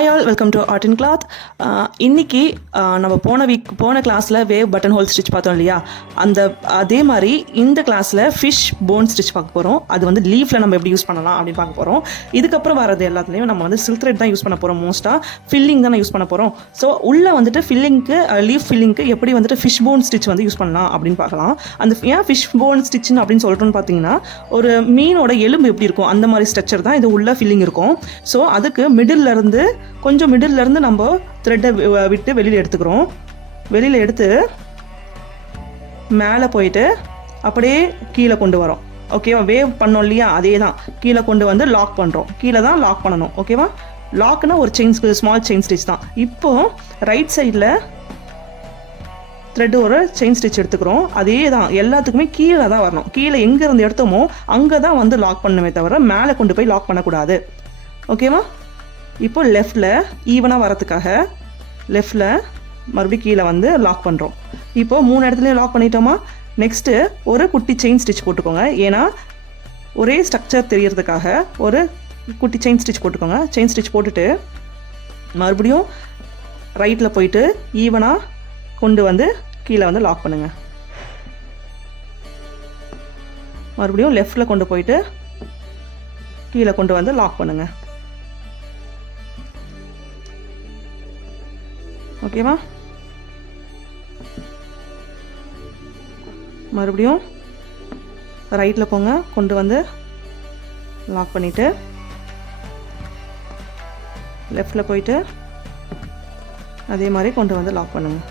Hi all, welcome to art and cloth. இன்றைக்கி நம்ம போன கிளாஸில் வேவ் பட்டன் ஹோல் ஸ்டிச் பார்த்தோம் இல்லையா, அதே மாதிரி இந்த கிளாஸில் ஃபிஷ் போன் ஸ்டிச் பார்க்க போகிறோம். அது வந்து லீஃபில் நம்ம எப்படி யூஸ் பண்ணலாம் அப்படின்னு பார்க்க போகிறோம். இதுக்கப்புறம் வரது எல்லாத்துலேயும் நம்ம வந்து சில்க் த்ரெட் தான் யூஸ் பண்ண போகிறோம். மோஸ்ட்டாக ஃபில்லிங் தான் யூஸ் பண்ண போகிறோம். ஸோ உள்ளே வந்துட்டு லீஃப் ஃபில்லிங்க்கு எப்படி வந்துட்டு ஃபிஷ் போன் ஸ்டிச் வந்து யூஸ் பண்ணலாம் அப்படின்னு பார்க்கலாம். ஏன் ஃபிஷ் போன் ஸ்டிச்னு அப்படின்னு சொல்கிறோன்னு பார்த்தீங்கன்னா, ஒரு மீனோட எலும்பு எப்படி இருக்கும் அந்த மாதிரி ஸ்ட்ரக்சர் தான் இது உள்ள ஃபில்லிங் இருக்கும். ஸோ அதுக்கு மிடில்லேருந்து நம்ம த்ரெட்டை விட்டு வெளியில் எடுத்துக்கிறோம். வெளியில் எடுத்து மேலே போயிட்டு அப்படியே கீழே கொண்டு வரோம். ஓகேவா? வேவ் பண்ணோம் இல்லையா, அதே தான் கீழே கொண்டு வந்து லாக் பண்ணுறோம். கீழே தான் லாக் பண்ணணும். ஓகேவா? லாக்னா ஒரு ஸ்மால் செயின் ஸ்டிச் தான். இப்போது ரைட் சைடில் த்ரெட்டு ஒரு செயின் ஸ்டிச் எடுத்துக்கிறோம். அதே தான் எல்லாத்துக்குமே கீழே தான் வரணும். கீழே எங்கே இருந்து எடுத்தோமோ அங்கே தான் வந்து லாக் பண்ணணுமே தவிர மேலே கொண்டு போய் லாக் பண்ணக்கூடாது. ஓகேவா? இப்போ லெஃப்டில் ஈவனாக வரத்துக்காக லெஃப்டில் மறுபடியும் கீழே வந்து லாக் பண்ணுறோம். இப்போது 3 இடத்துலையும் லாக் பண்ணிட்டோமா, நெக்ஸ்ட்டு ஒரு குட்டி செயின் ஸ்டிச் போட்டுக்கோங்க. ஏன்னா ஒரே ஸ்ட்ரக்சர் தெரியறதுக்காக ஒரு குட்டி செயின் ஸ்டிச் போட்டுக்கோங்க. செயின் ஸ்டிச் போட்டுட்டு மறுபடியும் ரைட்டில் போயிட்டு ஈவனாக கொண்டு வந்து கீழே வந்து லாக் பண்ணுங்கள். மறுபடியும் லெஃப்டில் கொண்டு போயிட்டு கீழே கொண்டு வந்து லாக் பண்ணுங்கள். ஓகேவா? மறுபடியும் ரைட்டில் போங்க, கொண்டு வந்து லாக் பண்ணிவிட்டு லெஃப்டில் போயிட்டு அதே மாதிரி கொண்டு வந்து லாக் பண்ணுங்கள்.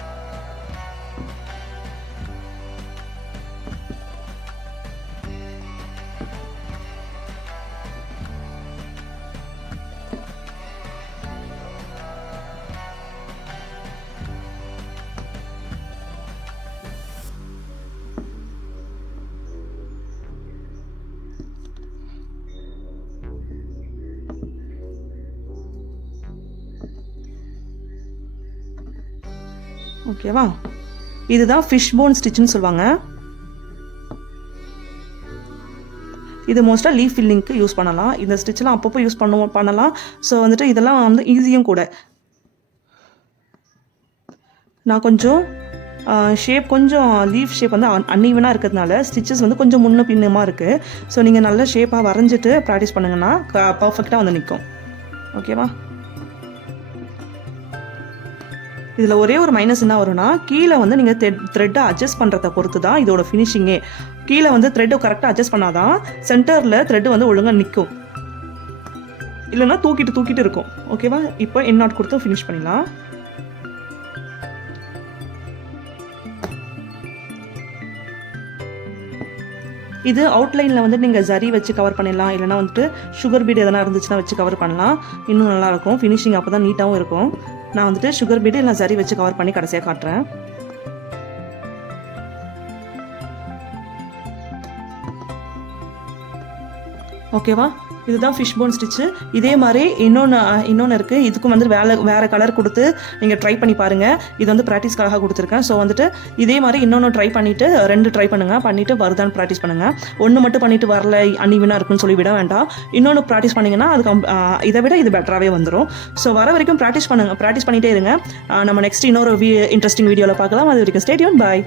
ஓகேவா? இதுதான் ஃபிஷ் போன் ஸ்டிச்னு சொல்லுவாங்க. இது மோஸ்ட்டாக லீஃப் ஃபில்லிங்க்கு யூஸ் பண்ணலாம். இந்த ஸ்டிச்லாம் அப்பப்போ யூஸ் பண்ணலாம். ஸோ வந்துட்டு இதெல்லாம் வந்து ஈஸியும் கூட. நான் கொஞ்சம் லீஃப் ஷேப் வந்து அன்ஈவனாக இருக்கிறதுனால ஸ்டிச்சஸ் வந்து கொஞ்சம் முன்ன பின்னமாக இருக்குது. ஸோ நீங்கள் நல்ல ஷேப்பாக வரைஞ்சிட்டு ப்ராக்டிஸ் பண்ணிங்கன்னா பர்ஃபெக்டாக வந்து நிற்கும். ஓகேவா? இதில் ஒரே ஒரு மைனஸ் என்ன வரும்னா, கீழே வந்து நீங்கள் த்ரெட்டை அட்ஜஸ்ட் பண்ணுறதை பொறுத்து தான் இதோட ஃபினிஷிங்கே. கீழே வந்து த்ரெட்டை கரெக்டாக அட்ஜஸ்ட் பண்ணாதான் சென்டரில் த்ரெட்டு வந்து ஒழுங்காக நிற்கும். இல்லைன்னா தூக்கிட்டு இருக்கும். ஓகேவா? இப்போ என் கொடுத்து ஃபினிஷ் பண்ணிடலாம். இது அவுட்லைனில் வந்து நீங்கள் ஜரி வச்சு கவர் பண்ணிடலாம். இல்லைனா வந்துட்டு சுகர் பீட் எதனா இருந்துச்சுன்னா வச்சு கவர் பண்ணலாம். இன்னும் நல்லாயிருக்கும். ஃபினிஷிங் அப்போ தான் நீட்டாகவும் இருக்கும். நான் வந்துட்டு சுகர் பீடு இல்லை ஜரி வச்சு கவர் பண்ணி கடைசியாக காட்டுறேன். ஓகேவா? இதுதான் ஃபிஷ் போன் ஸ்டிச்சு. இதே மாதிரி இன்னொன்று இருக்குது. இதுக்கும் வந்து வேறு கலர் கொடுத்து நீங்கள் ட்ரை பண்ணி பாருங்கள். இது வந்து ப்ராக்டிஸ்க்காக கொடுத்துருக்கேன். ஸோ வந்துட்டு இதே மாதிரி இன்னொன்று ட்ரை பண்ணிவிட்டு 2 ட்ரை பண்ணுங்கள். பண்ணிவிட்டு வருதான்னு ப்ராக்டிஸ் பண்ணுங்கள். ஒன்று மட்டும் பண்ணிவிட்டு வரல அன்இவனாக இருக்குன்னு சொல்லி விட வேண்டாம். இன்னொன்று ப்ராக்டிஸ் பண்ணிங்கன்னா இதை விட இது பெட்டராகவே வந்துடும். ஸோ வர வரைக்கும் ப்ராக்டிஸ் பண்ணிகிட்டே இருங்க. நம்ம நெக்ஸ்ட் இன்னொரு இன்ட்ரெஸ்டிங் வீடியோவில் பார்க்கலாம். அது வரைக்கும் ஸ்டே டியூன். பாய்.